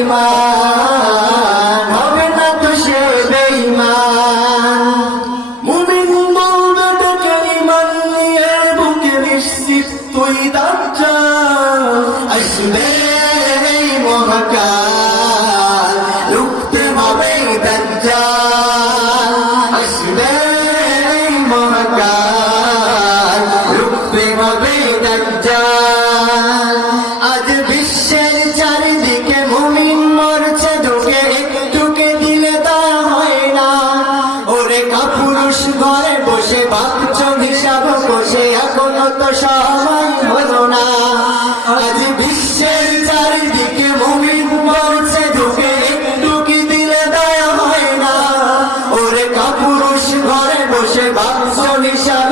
ঈমান, হবে না তো সে বেঈমান। মুমিন বলবে তোকে ঈমান নিয়ে বুকে নিশ্চিত তুই দাজ্জাল আসবে এই মহাকাল, রুখতে হবে দাজ্জাল আসবে এই মহাকাল, রুখতে হবে দাজ্জাল। আজ বিশ্বের চারিদিকে মুমিন মরছে ঢুকে, একটুকে দিলে তা হয় না। ওরে কাপুরুষ ঘরে বসে ভাবছ হিসাব বসে, এখনো তো সময় হলো না। আজ বিশ্বের চারিদিকে মুমিন মরছে ঢুকে, একটুকি দিলে দয়া হয় না। ওরে কাপুরুষ ঘরে বসে ভাবছ হিসাব